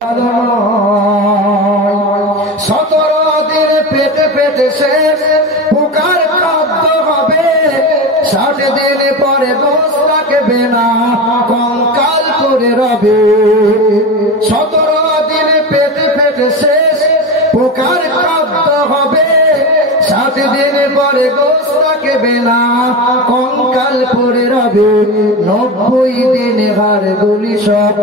17 দিন পেটে পেটে শেষ পোকার খাদ্য হবে, 60 দিন পরে দোষ রাখবে না, কঙ্কাল করে রবে। 17 দিন পেটে পেটে শেষ পোকার খাদ্য হবে, 60 দিন পরে দোষ রাখবে না, কঙ্কাল পরে রবে। 90 দিনে হার গুলি সব,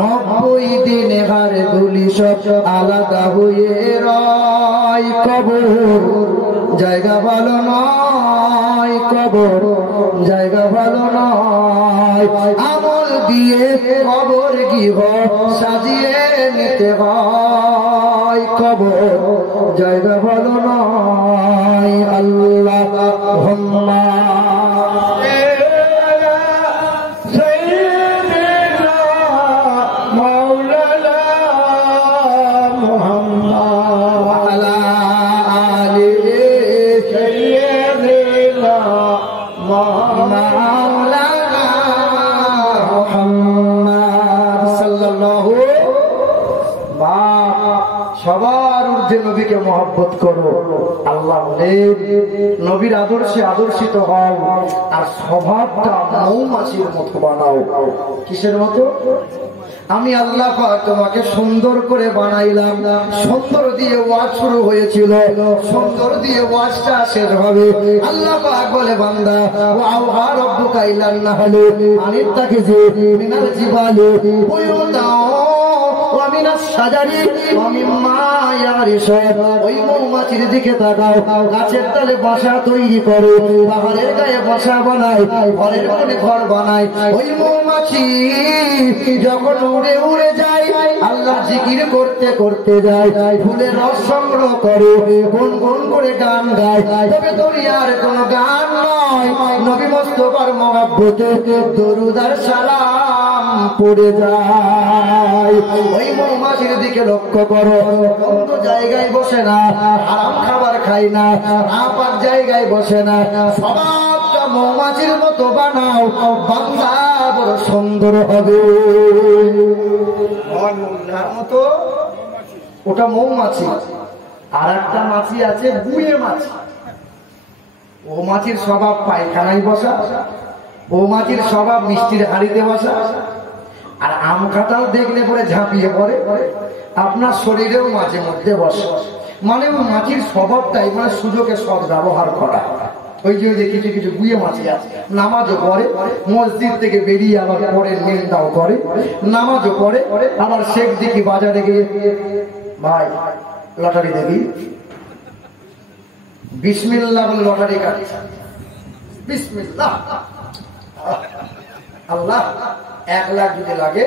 90 দিনে হার গুলি সব আলাদা হয়ে রয়। কবর জায়গা ভালো নয়, কবর জায়গা ভালো নয়, আমল দিয়ে কবর গৃহ সাজিয়ে নিতে হয়। কবর জায়গা ভালো নয়। আল্লাহুম্মা সবার ঊর্ধ্বে নবীকে মহব্বত করো। আল্লাহ নবীর আদর্শে আদর্শিত হও, আর স্বভাবটা মৌমাছির মতো বানাও। কিসের মতো? আমি আল্লাহ পাক তোমাকে সুন্দর করে বানাইলাম, সুন্দর দিয়ে ওয়াজ শুরু হয়েছিল, সুন্দর দিয়ে ওয়াজটা শেষ হবে। আল্লাহ পাক বলে, বান্দা ওয়া রাব্বুকা ইলান নাহলি আনিত্তাখিযু মিনাল জিবালি বুয়ুতাও ওয়া মিনাস শাজারি ওয়া মিম্মা ইয়ারিশুন। ওই মৌমাছির দিকে তাকাও, গাছের তলে বাসা তৈরি করে, পাহাড়ের গায়ে বাসা বানায়, ঘরের কোণে ঘর বানায়। ওই মৌমাছি যখন উড়ে উড়ে যায়, আল্লাহ জিকির করতে করতে যায়, ফুলের রস সংগ্রহ করে, গুনগুন করে গান গায়। তবে দুনিয়ার কোন গান নয়, নবী মুস্তাফার মহব্বতে দরুদ আর সালাম পড়ে যায়। ওই মৌমাছির দিকে লক্ষ্য করো, বন্ধ জায়গায় বসে না, হারাম খাবার খায় না, নাপাক জায়গায় বসে না, স্বভাবটা মৌমাছির মতো বানাও, বান্দা বড় সুন্দর হবে। মতো ওটা মৌমাছি, আর একটা মাছি আছে বুয়ে মাছি। ও মাছির স্বভাব পায়খানায় বসা, ও মাছির স্বভাব মিষ্টির হাড়িতে বসা, আর আম কাঁঠাল দেখলে পরে ঝাঁপিয়ে পড়ে। আপনার শরীরেও মাঝে মধ্যে বসে, মানে ও মাছির স্বভাবটাই মানে সুযোগে সৎ ব্যবহার করা। ওই যে কিছু কিছু বুয়ে মাছি আছে, নামাজও পড়ে, মসজিদ থেকে বেরিয়ে আবার পরে নিন্দাও করে, নামাজও পড়ে, আবার শেখ দেখি বাজারে গিয়ে ভাই লটারি দেখি, বিসমিল্লাহ বলে লটারি কাটে, বিসমিল্লাহ আল্লাহ 1 লাখ যদি লাগে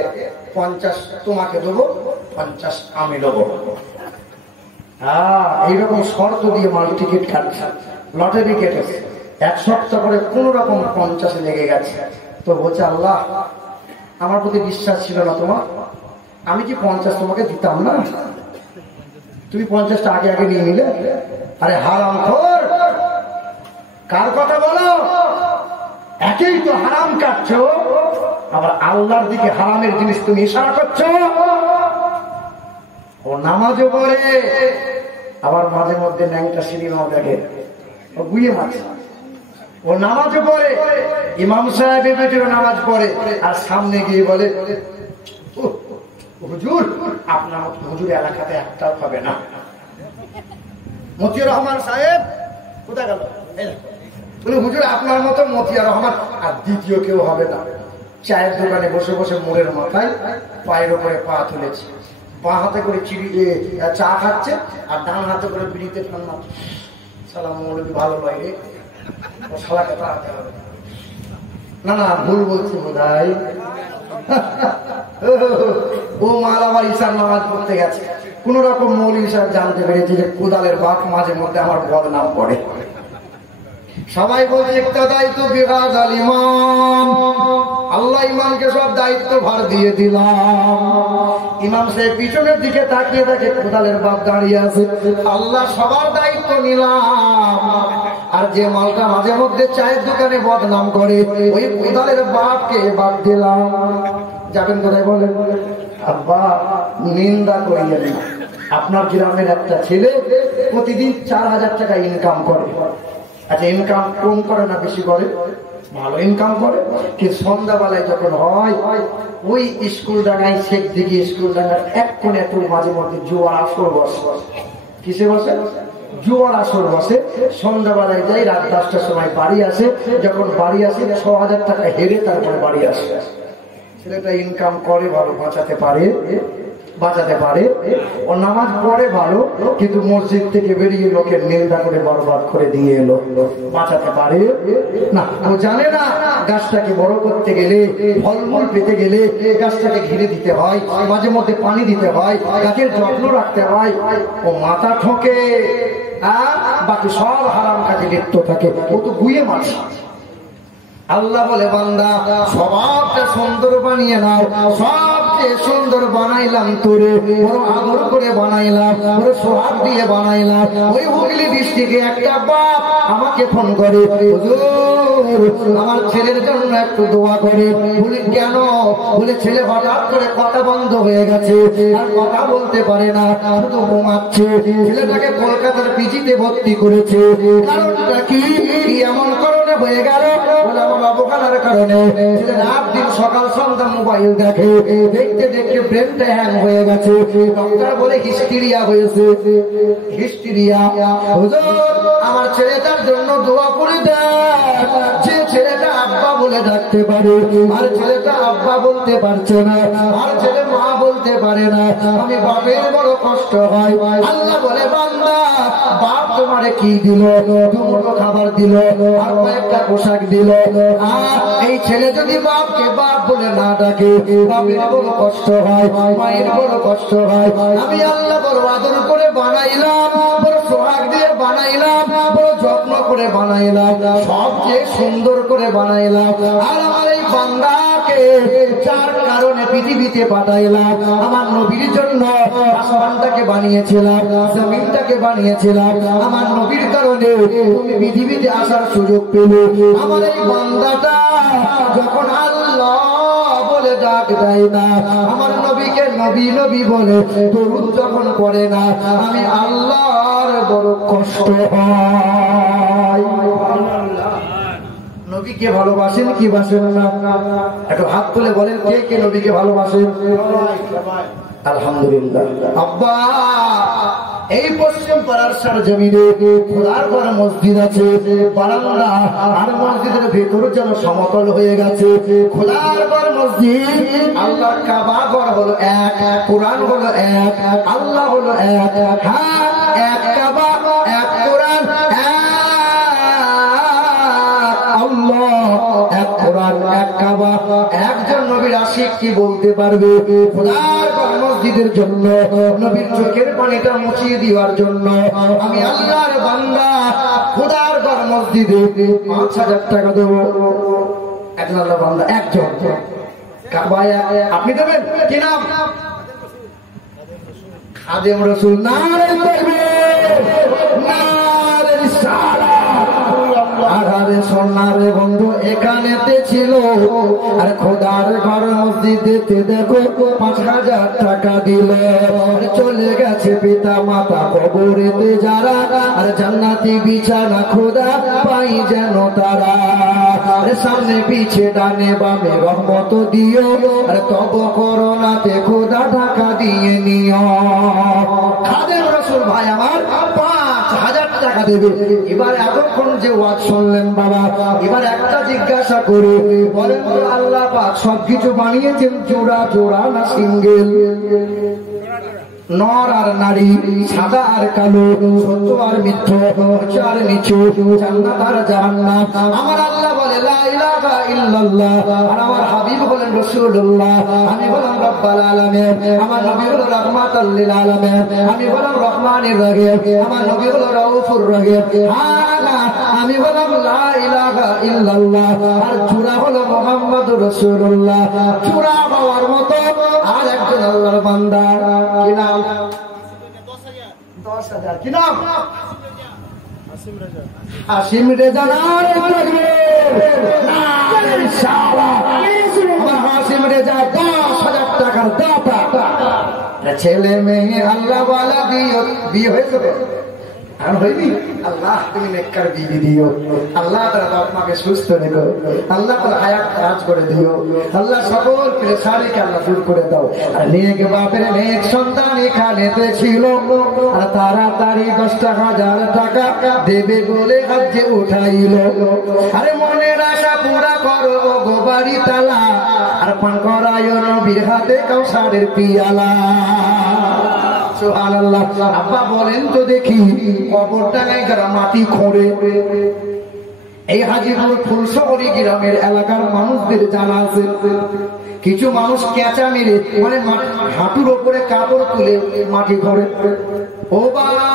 50 তোমাকে দেবো, 50 আমি দেবো। এইরকম শর্ত দিয়ে মাল টিকিট কাটছে, লটারি কেটেছে, 1 সপ্তাহ করে কোন রকম 50 লেগে গেছে। তো বলছে, আল্লাহ আমার প্রতি বিশ্বাস ছিল না তোমার, আমি কি 50 তোমাকে দিতাম না? তুমি 50টা আগে আগে নিয়ে নিলে। আরে হারামখোর, কার কথা বলো? একেই তো হারাম কাটছো, আবার আল্লাহর দিকে হারামের জিনিস তুমি ইশারা করছো। ও নামাজও পড়ে, আবার মাঝে মধ্যে ন্যাংটা সিনেমাও দেখে, ও বুয়ে মাছ। ও নামাজও পড়ে, ইমাম সাহেব বেটিও নামাজ পড়ে, আর সামনে গিয়ে বলে, হুজুর আপনার হুজুর এলাকাতে একটাও হবে না। মতিউর রহমান সাহেব কোথায় গেল? বলে, হুজুর আপনার মতো মতিউর রহমান আর দ্বিতীয় কেউ হবে না। চায়ের দোকানে বসে বসে মোড়ের মাথায় পায়ের উপরে পা তুলেছে, বাঁ হাতে করে চা খাচ্ছে, আর ডান হাতে করে বিড়িতে টান মারছে। সালাম মৌলবি ভালো লাগে, ও শালাকে তাড়াতে হবে। না না, ভুল বলছি বোধহয়। ও মাল আবার ঈশার নামাজ পড়তে গেছে, কোন রকম মৌলবি সাহেব জানতে পেরেছে যে কোদালের বাপ মাঝে মধ্যে আমার বদনাম পড়ে। সবাই বলছে আল্লাহ ইমামকে সব দায়িত্ব ভার দিয়ে দিলাম। ইমাম সাহেব পিছনের দিকে তাকিয়ে দেখে কোদালের বাপ দাঁড়িয়ে আছে। আল্লাহ সবার দায়িত্ব নিলাম, আর যে মালটা মাঝে মধ্যে চায়ের দোকানে বদনাম করে ওই কোদালের বাপকে বাদ দিলাম। যাবেন কোথায় বলেন? আব্বা নিন্দা করিয়েন না। আপনার গ্রামের একটা ছেলে প্রতিদিন 4000 টাকা ইনকাম করে। আচ্ছা, ইনকাম কম করে না বেশি করে? ভালো ইনকাম করে। কিন্তু সন্ধ্যাবেলায় যখন হয় ওই স্কুল ডাঙায় শেখ দিকে স্কুল ডাঙার এক কোণে একটু মাঝে মধ্যে জোয়ার আসর বসে। কিসে বসে? জোয়ার আসর বসে। সন্ধ্যাবেলায় যাই, রাত 10টার সময় বাড়ি আসে। যখন বাড়ি আসে 6000 টাকা হেরে তারপরে বাড়ি আসে। ছেলেটা ইনকাম করে ভালো, বাঁচাতে পারে, ও নামাজ পড়ে ভালো, কিন্তু মসজিদ থেকে বেরিয়ে লোকের নিন্দা করে বরবাদ করে দিয়ে এলো। বাঁচাতে পারে না। ও জানে না গাছটাকে বড় করতে গেলে, ফলমূল পেতে গেলে গাছটাকে ঘিরে দিতে হয়, মাঝে মধ্যে পানি দিতে হয়, গাছের যত্ন রাখতে হয়। ও মাথা ঠকে আর বাকি সব হারাম কাজে লিপ্ত থাকে। ও তো গুয়ে মাছ। আল্লাহ বলে, বান্দা স্বভাবটা সুন্দর বানিয়ে নাও। সবচেয়ে সুন্দর বানাইলাম তোরে, বড় আদর করে বানাইলাম, বড় সোহাগ দিয়ে বানাইলাম। ওই হুগলি ডিস্ট্রিক্টে একটা বাপ আমাকে ফোন করে, আমার ছেলের জন্য একটু দোয়া করে। বলি কেন? বলে ছেলে হঠাৎ করে কথা বন্ধ হয়ে গেছে, আর কথা বলতে পারে না, শুধু ঘুমাচ্ছে। ছেলেটাকে কলকাতার পিজিতে ভর্তি করেছে। কারণটা কি এমন কারণে হয়ে গেল? অবহেলার কারণে। রাত দিন সকাল সন্ধ্যা মোবাইল দেখে, দেখতে দেখতে ব্রেনটা হ্যাং হয়ে গেছে। ডক্টর বলে হিস্টেরিয়া হয়েছে। হিস্টেরিয়া। হুজুর, আমার ছেলেটার জন্য দোয়া করে দেন। যে ছেলেটা আব্বা বলে ডাকতে পারে, আর ছেলেটা আব্বা বলতে পারছে না, আর ছেলে মা বলতে পারে না। আমি বাপের বড় কষ্ট হয়। আল্লাহ বলে, বান্দা বাপ তোমারে কি দিল? দুটো খাবার দিল, আর কয়েকটা পোশাক দিল। আর এই ছেলে যদি বাপকে বাপ বলে না ডাকে, বাপের বড় কষ্ট হয়, মায়ের বড় কষ্ট হয়। আমি আল্লাহ বড় আদর করে বানাইলাম, বড় সোহাগ দিয়ে বানাইলাম, বড় যত্ন করে বানাইলাম, সবচেয়ে সুন্দর করে বানাইলাম। আর আমার এই বান্দাকে যার কারণে পৃথিবীতে পাঠাইলাম, আমার নবীর জন্য আসমানটাকে বানিয়েছিলাম, জমিনটাকে বানিয়েছিলাম। আমার নবীর কারণে তুমি পৃথিবীতে আসার সুযোগ পেলে। আমার এই বান্দাটা যখন আল্লাহ বলে ডাক দেয় না, আমার নবীকে নবী নবী বলে দরুদ যখন পড়ে না, আমি আল্লাহর বড় কষ্ট হয়। নবীকে ভালোবাসেন কি বাসেন না? একটু হাত তুলে বলেন, কে কে নবীকে ভালোবাসেন? আলহামদুলিল্লাহ। আব্বা, এই পশ্চিম পাড়ার সরজমিনে খোদার ঘর মসজিদ আছে, বারান্দা আর মসজিদের ভেতর যেন সমতল হয়ে গেছে। খোদার ঘর মসজিদ, আল্লাহর কাবা ঘর হলো এক, কোরআন হলো এক, আল্লাহ হলো এক। হ্যাঁ, এক কাবা, এক কোরআন, এক কোরআন, এক কাবা। একজন নবীর আশিক কি বলতে পারবে? খোদার ঘর মসজিদের জন্য, নবীর চোখের পানিটা মুছিয়ে দেওয়ার জন্য আমি আল্লাহর বান্দা খোদার ঘর মসজিদে 5000 টাকা দেবো। একজন আল্লাহর বান্দা, একজন। কাবায় আপনি দেবেন কি নাম? খাদেম রাসূল। নারে তাকবীর, নারে রিসালাত। আরে সোনারে বন্ধু, এখানেতে ছিল আর খোদার ঘর মসজিদেতে দেখো 5000 টাকা দিল। চলে গেছে পিতা মাতা কবরেতে যারা, আর জান্নাতি বিছানা খোদা পাই যেন তারা। সামনে পিছে ডানে বামে রহমত দিও, আর তব করোনাতে খোদা ঢাকা দিয়ে নিও। খাদেম রাসূল ভাই আমার 5000 টাকা দেবে। এবার এতক্ষণ যে ওয়াজ শুনলেন বাবা, এবার একটা জিজ্ঞাসা করে বলেন, আল্লাহ পাক সবকিছু বানিয়েছেন জোড়া জোড়া না সিঙ্গেল? নর আর নারী, সাদা আর কালো, সত্য আর মিথ্যা, উচ্চ আর নিচু, জান্নাত আর জাহান্নাম। আমার আল্লাহ বলে লা ইলাহা ইল্লাল্লাহ, আর আমার হাবিব হলেন রাসূলুল্লাহ। আমি বললাম রব্বুল আলামিন, আমার নবী হলো রাহমাতাল লিল আলামিন। আমি বললাম রহমানির রহিম, আমার নবী হলো রাউফুর রহিম। আমি বললাম লা ইলাহা ইল্লাল্লাহ, আর চূড়া হলো মুহাম্মাদুর রাসূলুল্লাহ। চূড়া হওয়ার মতো আর একজন আল্লাহর বান্দা, কি নাম? 10,000। কি নাম? হাসিম রেজা হাসিম রেজা 10,000 টাকার দাতা। ছেলে মেয়ে আল্লাহ ওয়ালা বিয়ে হয়েছে আর হয়নি। আল্লাহ তুমি নেককার বিবি দিও, আল্লাহ তার বাপ মাকে সুস্থ রেখো, আল্লাহ তার হায়াত কাজ করে দিও, আল্লাহ সকল পেরেশানিকে আল্লাহ দূর করে দাও। আর নেক বাপের নেক সন্তান এখানেতে ছিল, আর তাড়াতাড়ি 10,000 টাকা দেবে বলে হাজ্জে উঠাইল। আরে মনের আশা পুরা করো গো বাড়ি তালা, আর পান করায় নবীর হাতে কাউসারের পিয়ালা। সুবহানাল্লাহ। আব্বা বলেন তো দেখি, কবরডাঙ্গায় যারা মাটি খোঁড়ে, এই হাজীপুর ফুলশহরী গ্রামের এলাকার মানুষদের জানা আছে, কিছু মানুষ কেঁচা মেরে মানে হাঁটুর ওপরে কাপড় তুলে মাটি খোঁড়ে। ও বাবা,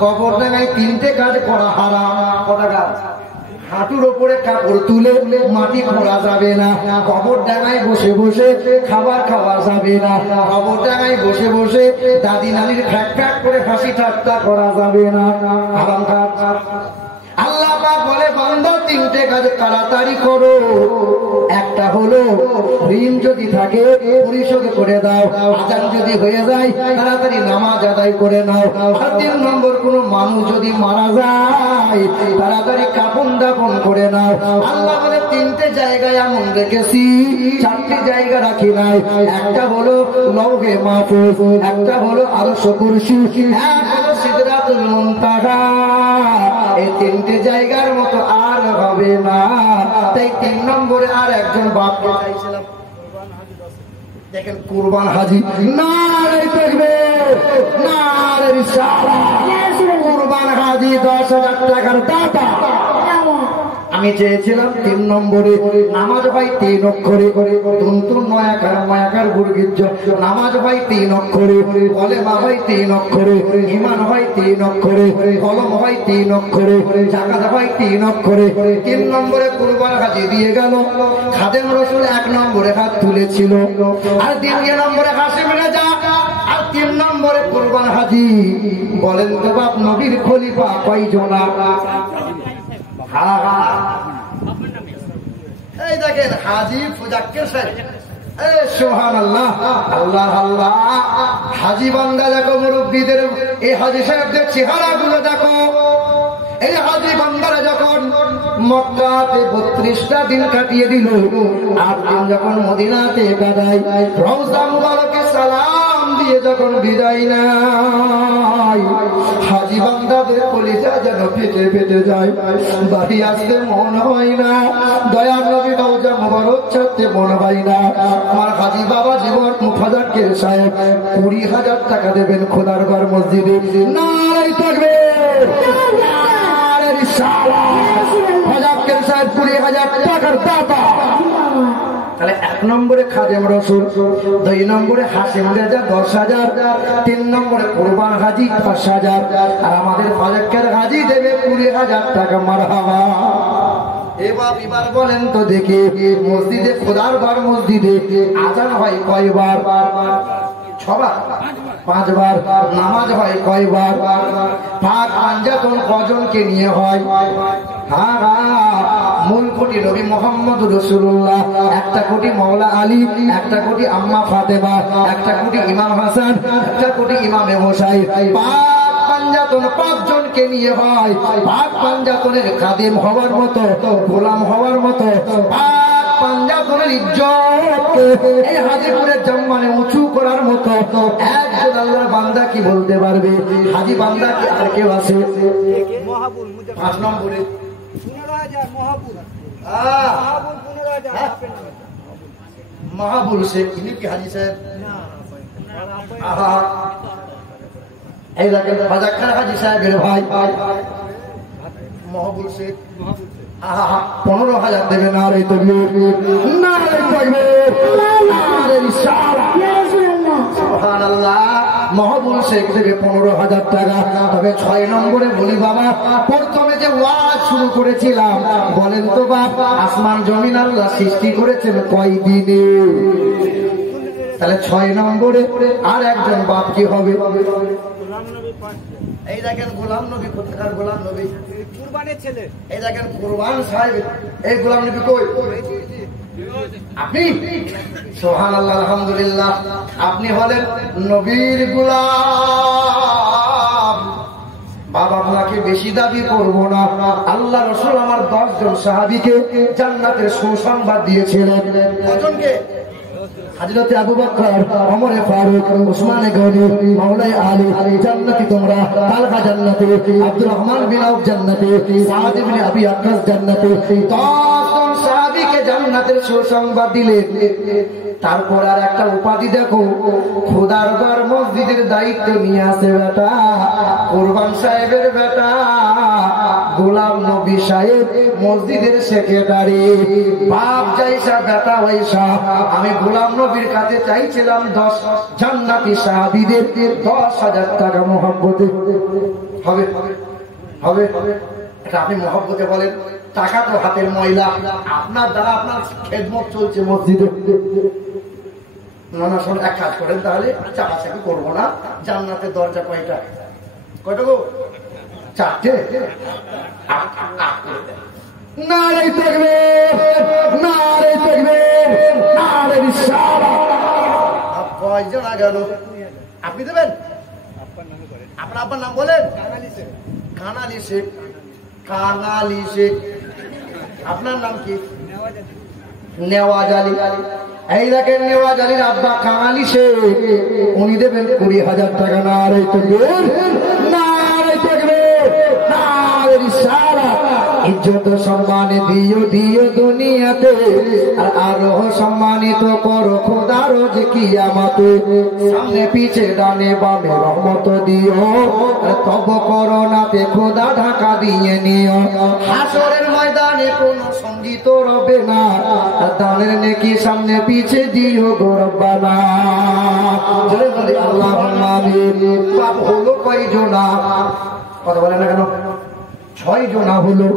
কবরডাঙ্গায় 3টে কাজ করা হারাম। কটা কাজ? হাঁটুর ওপরে কাপড় তুলে মাটি খোঁড়া যাবে না, কবরডাঙ্গায় বসে বসে খাবার খাওয়া যাবে না, কবরডাঙ্গায় বসে বসে দাদি নানির ফ্যাক ফ্যাক করে হাসি ঠাট্টা করা যাবে না, হারাম কাজ। আল্লাহ পাক বলে বান্দা 3টে কাজ তাড়াতাড়ি করো। একটা হলো ঋণ যদি থাকে পরিশোধ করে দাও, আযান যদি হয়ে যায় তাড়াতাড়ি নামাজ আদায় করে নাও। আর 3 নম্বর, কোন মানুষ যদি মারা যায় তাড়াতাড়ি কাফন দাফন করে নাও। আল্লাহ বলে 3টে জায়গায় এমন রেখেছি, 4টে জায়গা রাখি নাই। একটা হলো লৌহে মাহফুজ, একটা হলো আরশ কুরসি, একটা হলো সিদরাতুল মুনতাহা। এই 3টে জায়গার মতো আর হবে না। তাই 3 নম্বরে আর একজন বাপকে চাইছিলাম, দেখেন কুরবান হাজী। নারে তাকবীর, নারে রিসালাত। কুরবান হাজী 10,000 টাকার দাতা। আমি চেয়েছিলাম 3 নম্বরে নামাজ ভাই 3 অক্ষরে, তুনতুন নয়াকার বুর্গিজ নামাজ ভাই 3 অক্ষরে, কলেমা ভাই 3 অক্ষরে, ঈমান ভাই 3 অক্ষরে, কলম ভাই 3 অক্ষরে, যাকাত ভাই 3 অক্ষরে। 3 নম্বরে কুরবান হাজী দিয়ে গেল। খাদেম রাসূল 1 নম্বরে হাত তুলেছিল, আর 2 নম্বরে হাশিম রেজা, আর 3 নম্বরে কুরবান হাজী। বলেন তো বাপ, নবীর খলিফা কয়জন? এই দেখেন হাজী ফুজাক্কের সাহেব। সুবহানাল্লাহ, আল্লাহ আল্লাহ। হাজী বান্দা দেখো, মুরব্বীদের এই হাজী সাহেবদের চেহারাগুলো দেখো। এই হাজী বান্দারা যখন মক্কাতে 32টা দিন কাটিয়ে দিল, 8 দিন যখন মদিনাতে কাটায়, রওজা মুবারকে সালাম দিয়ে যখন বিদায় নেয়, হাজী বান্দাদের কলিজা যেন ফেটে ফেটে যায়, বাড়ি আসতে মন হয় না, দয়ার নবী রওজা মুবারক ছাড়তে মন হয় না। আমার হাজী বাবা জীবন মুফাজ্জল সাহেব 20,000 টাকা দেবেন খোদার ঘর মসজিদে। নারে তাকবীর, নারে রিসালাত। মুফাজ্জল সাহেব 20,000 টাকার দাতা। তাহলে 1 নম্বরে খাদেম রাসূল, 2 নম্বরে হাশিম রেজা 10,000, 3 নম্বরে কুরবান হাজী 10,000, আর আমাদের ফাজাক্কের হাজী দেবে 20,000 টাকা। মারহাবা। এবার বলেন তো দেখি, মসজিদে খোদার ঘর মসজিদে আযান হয় কয়বার? 6 বার, 5 বার। নামাজ হয় কয়বার? পাক পাঞ্জাতন কজনকে নিয়ে হয়? মূল কোটি নবী মুহাম্মদ রাসূলুল্লাহ, 1টা কোটি মাওলা আলী, 1টা কোটি আম্মা ফাতেমা, 1টা কোটি ইমাম হাসান, 1টা কোটি ইমামে হোসাইন। পাক পাঞ্জাতন 5 জনকে নিয়ে হয়। পাক পাঞ্জাতনের খাদেম হওয়ার মতো, গোলাম হওয়ার মতো, পাক পাঞ্জাতনের ইজ্জতকে এই হাজীপুরের সম্মানে উঁচু করার মতো একজন আল্লাহর বান্দা কি বলতে পারবে? হাজী বান্দা কি আর কেউ আছে? 5 নম্বরে মাহবুল শেখ, ইনি কি হাজী সাহেব? এই দেখেন ফাজাক্কার হাজী সাহেবের ভাই মাহবুল শেখ। 15,000 দেবেন। আর এই তাকবীর, নারে তাকবীর, নারে রিসালাত। সুবহানাল্লাহ। মাহবুল শেখ দেবে 15,000 টাকা। তবে 6 নম্বরে বলি বাবা, প্রথমে যে ওয়াজ শুরু করেছিলাম, বলেন তো বাপ, আসমান জমিন আল্লাহ সৃষ্টি করেছেন কয় দিনে? তাহলে 6 নম্বরে আর একজন বাপ কি হবে? এই দেখেন গোলাম নবী, কোথাকার গোলাম নবী? কুরবানের ছেলে। এই দেখেন কুরবান সাহেব। এই গোলাম নবী কই? আপনি? সুবহানাল্লাহ, আলহামদুলিল্লাহ। আপনি হলেন নবীর গোলাম। বাবা আপনাকে বেশি দাবি করব না। আল্লাহ রাসূল আমার 10 জন সাহাবীকে জান্নাতের সুসংবাদ দিয়েছিলেন। কতজনকে? হযরত আবু বকর, ওমর ফারুক, উসমান গনি, মাওলাই আলী জান্নাতি তোমরা, তালহা জান্নাতি, আব্দুর রহমান বিন আউফ জান্নাতি, সাদ ইবনে আবি ওয়াক্কাস জান্নাতি। 10 জন সাহাবীকে জান্নাতের সুসংবাদ দিলেন। তারপর আর একটা উপাধি দেখো, খোদার ঘর মসজিদের দায়িত্ব নিয়ে আসে বেটা, কুরবান সাহেবের বেটা, গোলাম নবী সাহেব মসজিদের সেক্রেটারি। বাপ যাইসা বেটা হইসা আমি গোলাম নবীর কাছে চাইছিলাম 10 জান্নাতি সাহাবীদের 10,000 টাকা মহব্বতে। হবে হবে এটা আপনি মহব্বতে বলেন। টাকা তো হাতের ময়লা, আপনার দ্বারা আপনার খেদমত চলছে মসজিদে। না না, শোন, এক কাজ করেন তাহলে, চাপাচাপি করবো না। জান্নাতের দরজা কয়টা? কয়টা গো? 4টে। নারে তাকবীর, নারে তাকবীর, নারে রিসালাত। কয়জন গেল? আপনি দেবেন? আপনার আব্বার নাম বলেন? কানালি শেখ। কানালি শেখ। আপনার নাম কি? নেওয়াজ আলী। এই দেখেন নেওয়াজ আলীর আব্বা কানালি শেখ, উনি দেবেন 20,000 টাকা। নারে তাকবীর, নারে তাকবীর, নারে রিসালাত। ইজ্জত সম্মানে দিও দিও দুনিয়াতে, আর আরো সম্মানিত করো খোদার রোজ কিয়ামতে। সামনে পিছে ডানে বামে রহমত দিও, আর তব করোনাতে খোদা ঢাকা দিয়ে নিও। হাসরের ময়দানে কোনো সঙ্গীত রবে না, আর দানের নেকি সামনে পিছে দিও গো রব্বানা। জোরে বলি আল্লাহুম্মা আমিন। বাপ হলো কয়জনা? কথা বলেন না কেন? 6 জনা হলো।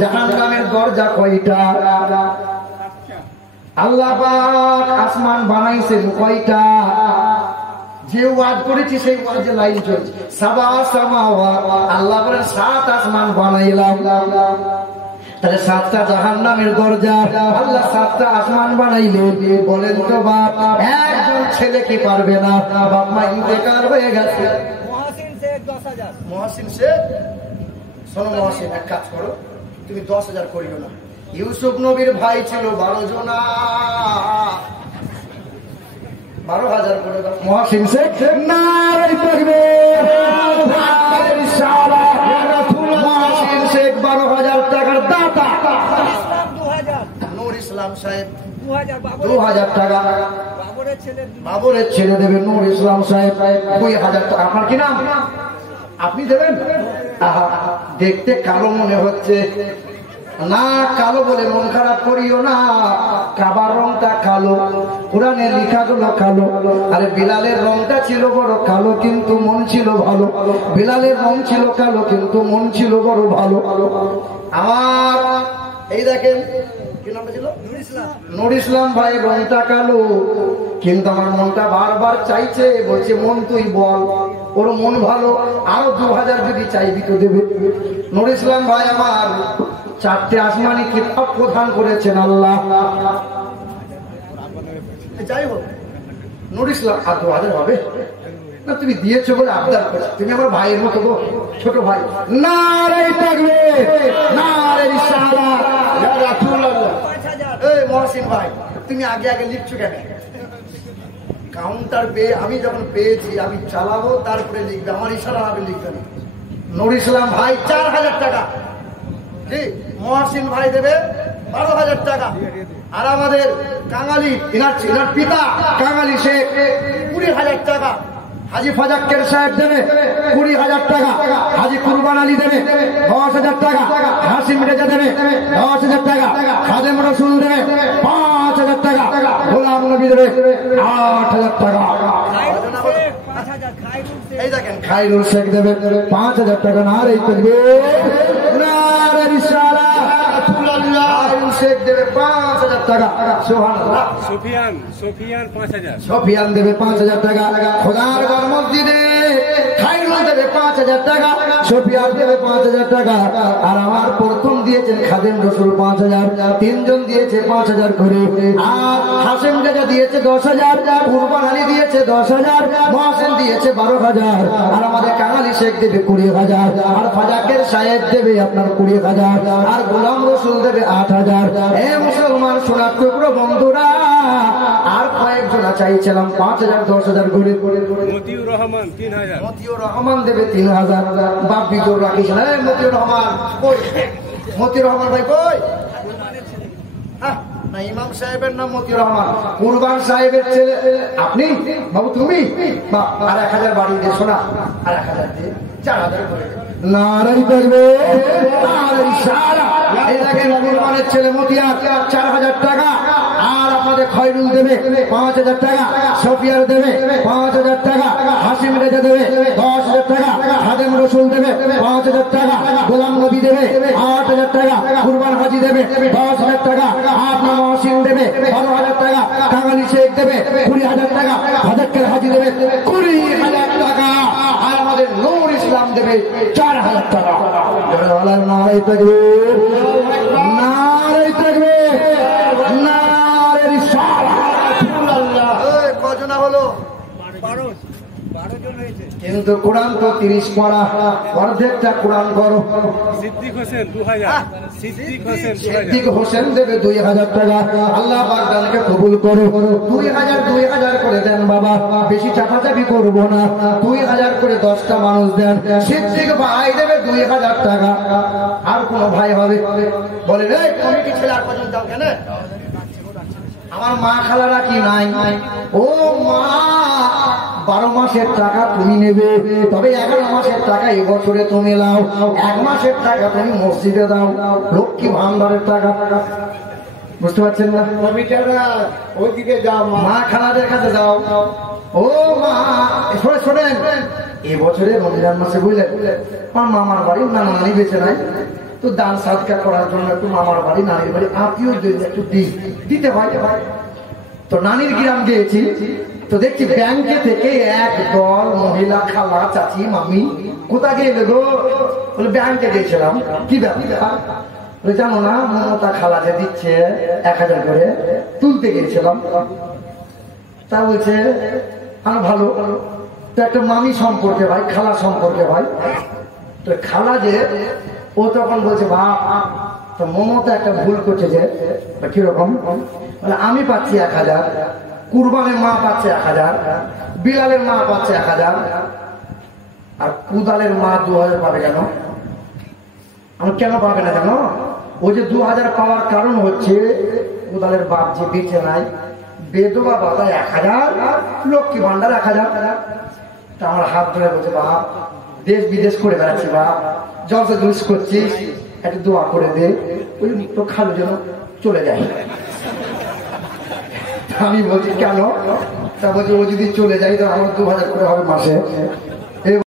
জাহান্নামের দরজা কয়টা? আল্লাহ পাক আসমান বানাইছেন কয়টা? যে ওয়াজ করেছি সেই ওয়াজে লাইন চলছে। সাবা সামাওয়াত, আল্লাহ বলেন 7 আসমান বানাইলাম। তাহলে 7টা জাহান্নামের দরজা, আল্লাহ 7টা আসমান বানাইলেন। বলেন তো বাপ, একজন ছেলে কি পারবে না? বাপ মা ইন্তেকাল হয়ে গেছে। মহসিন শেখ 10,000। মহসিন শেখ, শোনো মহসিন, এক কাজ করো, তুমি 10,000 করিও না। ইউসুফ নবীর ভাই ছিল 12 জনা, 12,000 করে দাও। মহসিন শেখ, নারে তাকবীর, নারে রিসালাত। মহসিন শেখ 12,000 টাকার দাতা। নূর ইসলাম সাহেব 2,000 টাকা। বাবরের ছেলে দেবে নূর ইসলাম সাহেব 2,000 টাকা। আপনার কি নাম? আপনি দেবেন? দেখতে কালো মনে হচ্ছে না, কালো বলে মন খারাপ করিও না। কাবার রংটা কালো, কোরআনের লেখাগুলো কালো। আরে বিলালের রংটা ছিল বড় কালো, কিন্তু মন ছিল ভালো। বিলালের রং ছিল কালো, কিন্তু মন ছিল বড় ভালো। আমার এই দেখেন, কি নামটা ছিল? নূর ইসলাম ভাই রংটা কালো, কিন্তু আমার মনটা বারবার চাইছে, বলছে মন তুই বল, ওর মন ভালো, আরো 2,000 যদি চাইবি তো দেবে। নূর ইসলাম ভাই আমার 4টে আসমানি কিতাব প্রদান করেছেন আল্লাহ। যাই হোক, নূর ইসলাম আর 2,000 হবে না? তুমি দিয়েছো বলে আবদার করে, তুমি আমার ভাইয়ের মতো গো, ছোট ভাই। নারে তাকবীর, নারে রিসালাত, ইয়া রাসূলুল্লাহ। এই মহসিন ভাই, তুমি আগে আগে লিখছো কেন? কাউন্টার পেয়ে আমি যখন পেয়েছি আমি চালাবো, তারপরে লিখবে, আমার ইশারা হবে লিখবে না। নূর ইসলাম ভাই 4,000 টাকা। ঠিক, মহসিন ভাই দেবে 12,000 টাকা। আর আমাদের কাঙালি, ইনার পিতা কাঙালি শেখ 20,000 টাকা। হাজি ফাজাক্কের সাহেব দেবে 20,000 টাকা। হাজি কুরবান আলী দেবে 10,000 টাকা। হাসিম রেজা দেবে 10,000 টাকা। খাদেম রসুল দেবে 5,000 টাকা। গোলাম নবী দেবে 8,000 টাকা। এই দেখেন খায়রুল শেখ দেবে 5,000 টাকা। নারে তাকবীর, নারে রিসালাত। শেখ দেবে 5,000 টাকা। সুবহানাল্লাহ। সুফিয়ান 5,000। সুফিয়ান দেবে 5,000 টাকা। খোদার ঘর মসজিদে খায়রুল দেবে 5,000 টাকা। সুফিয়ান দেবে 5,000 টাকা। আর আমার প্রথম দিয়েছেন খাদেম রসুল 5,000। তিনজন দিয়েছে 5,000 করে। আর হাসেম রেজা দিয়েছে 10,000। কুরবান আলী দিয়েছে 10,000। মহসেন দিয়েছে 12,000। আর আমাদের কাঙালি শেখ দেবে 20,000। আর ফাজাকের সাহেব দেবে আপনার 20,000। আর গোলাম রসুল দেবে 8,000। এ মুসলমান সোনার টুকরো বন্ধুরা, আর কয়েকজনা চাইছিলাম 5,000 10,000 করে। মতিউর রহমান 3,000। মতিউর রহমান দেবে 3,000। বাপ বিজয় রাখিস না। মতিউর রহমান কই? মতিউর রহমান ভাই কই? না, ইমাম সাহেবের নাম মতিউর রহমান, কুরবান সাহেবের ছেলে। আপনি বাবু? তুমি আর 1,000 বাড়ি দিয়ে শোনা, আর 1,000 দিয়ে 4,000 করে নারাই করবে। এই দেখেন কুরবানের ছেলে মতিয়ার 4,000 টাকা। আর আপনাদের খয়রুল দেবে 5,000 টাকা। সফিয়ার দেবে 5,000 টাকা। হাসিম রেজা দেবে 10,000 টাকা। খাদেম রসুল দেবে 5,000 টাকা। গোলাম নবী দেবে 8,000 টাকা। কুরবান হাজি দেবে 10,000 টাকা। আপনার মহসিন দেবে 12,000 টাকা। কাঙালি শেখ দেবে 20,000 টাকা। হাজাক্কের হাজি দেবে 20,000 টাকা। আর আমাদের নূর ইসলাম দেবে 4,000 টাকা। নারাই তাকবীর, নারাই তাকবীর, নারে রিসালাত। কজনা হলো? 12 জন হয়েছে। কিন্তু কোরআন তো 30 পড়া, অর্ধেকটা কোরআন করো। সিদ্দিক হোসেন 2,000। সিদ্দিক হোসেন দেবে 2,000 টাকা। আল্লাহ পাক দানকে কবুল করো। 2,000 করে দেন বাবা, বেশি চাপাচাপি করবো না। 2,000 করে 10টা মানুষ দেন। সিদ্দিক ভাই দেবে 2,000 টাকা। আর কোন ভাই হবে? বলেন এই কমিটি ছেলে আর কজন দাও কেন? আমার মা খালারা কি নাই? ও মা, 12 মাসের টাকা তুমি নেবে, তবে 11 মাসের টাকা এবছরে তুমি নাও। 1 মাসের টাকা তুমি মসজিদে দাও, লক্ষ্মী ভান্ডারের টাকা। বুঝতে পারছেন না? ওইদিকে যাও, মা খালাদের কাছে যাও। ও মা, শোনেন, এবছরে রমজান মাসে বুঝলেন আমার মামার বাড়ি নানা নানি বেঁচে নাই, তো দান সাদকা করার জন্য একটু মামার বাড়ি নানির বাড়ি আত্মীয় একটু দিতে হয়। তো নানির গ্রাম গিয়েছি, তো দেখছি ব্যাংকে থেকে এক দল মহিলা খালা চাচি মামি। কোথায় গেলে গো? বলে ব্যাংকে গিয়েছিলাম। কি ব্যাপার? জানো না, মমতা খালা যে দিচ্ছে 1,000 করে, তুলতে গিয়েছিলাম। তা বলছে আর ভালো, তো একটা মামি সম্পর্কে ভাই, খালা সম্পর্কে ভাই। তো খালা যে, ও তখন বলছে বাপ, তো মমতা একটা ভুল করছে। যে কিরকম? আমি পাচ্ছি 1,000, কুরবানের মা পাচ্ছে 1,000, বিলালের মা পাচ্ছে 1,000, আর কুদালের মা 2,000 পাবে কেন? আমার কেন পাবে না জানো? ওই যে 2,000 পাওয়ার কারণ হচ্ছে কুদালের বাপ যে বেঁচে নাই, বেদবা বাবা 1,000, লক্ষ্মী ভান্ডার 1,000। তা আমার হাত ধরে বলছে বাপ, দেশ বিদেশ করে বেড়াচ্ছি বাপ, জলসা জুস করছিস, একটু দোয়া করে দে, ওই তো খালু যেন চলে যায়। আমি বলছি কেন? তা বলছি ও যদি চলে যায় তো আমার 2,000 করে হবে মাসে।